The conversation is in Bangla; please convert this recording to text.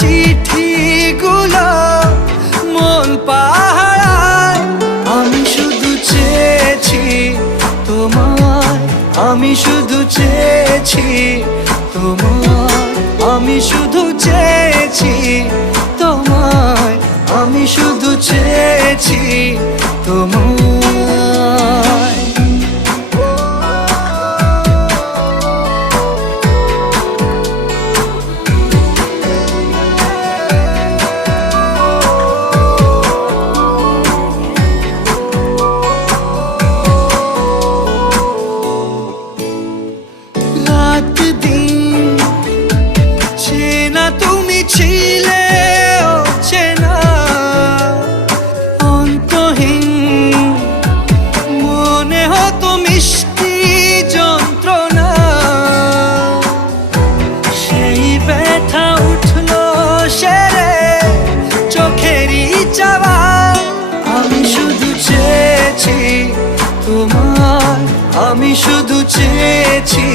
চিঠিগুলো মন পাহারায়। আমি শুধু চেয়েছি তোমায়, আমি শুধু চেয়েছি তোমায়, আমি শুধু চেয়েছি তোমায়, আমি শুধু চেয়েছি তোমায়। রাত দিন চেনা তুমি ছিলে চেনা অন্তহীন, মনে হতো মিষ্টি যন্ত্রণা। সেই ব্যথা উঠলো সেরে চোখেরই চাওয়া। আমি শুধু চেয়েছি তোমার, আমি শুধু চেয়েছি